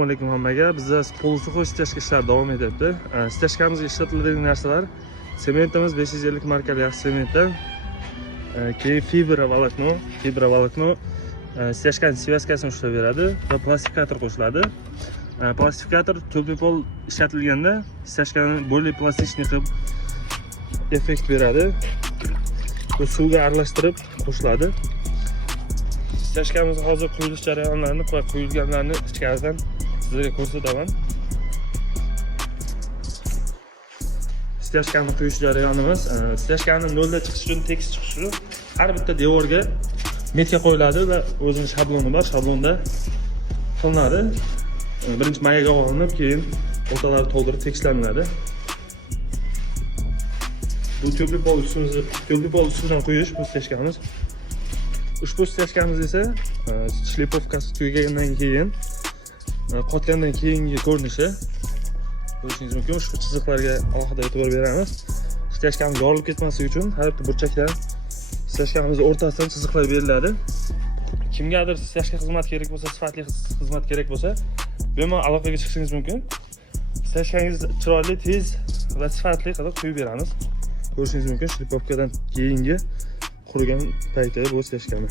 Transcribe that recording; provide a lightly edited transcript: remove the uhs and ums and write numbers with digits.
Assalomu alaykum hammaga. Bizda polusuxoy stechka ishlari davom etyapti. Stechkamizga ishlatiladigan narsalar sementimiz 550 markali yaxshi sementdan, keyin fibra volokno, stechkaning svetkasini ushlab beradi va plastifikator qo'shiladi. Plastifikator to'pol ishlatilganda stechkani более plastichniy qilib effekt beradi. Bu suvga aralashtirib qo'shiladi. Stechkamiz hozir quyilish jarayonlarini va quyilganlarni ichkaridan sizlarga ko'rsataman. Stechkani quyish jarayonimiz, stechkani nolda chiqish uchun, tekis chiqish uchun har bitta devorga metka qo'yiladi va o'zining shabloni bor. Shablonda qilinadi. Birinchi mayaga olinib, keyin o'rtalari to'ldirib tekislanadi. Bu to'pol ustidan quyish bu stechkamiz. Ushbu stechkamiz esa shlipovkasi tugagandan keyin, qotgandan keyingi ko'rinishi ko'rishingiz mumkin. Ushbu chiziqlarga alohida e'tibor beramiz. Stechkamiz yorilib ketmasligi uchun har bitta burchakdan stechkamizning o'rtasidan chiziqlar beriladi. Kimgadir stechka xizmat kerak bo'lsa, sifatli xizmat kerak bo'lsa, bemalol aloqaga chiqishingiz mumkin. Stechkangizni chiroyli, tez va sifatli qilib quyib beramiz. Ko'rishingiz mumkin shlipovkadan keyingi qurigan payti bu stechkani.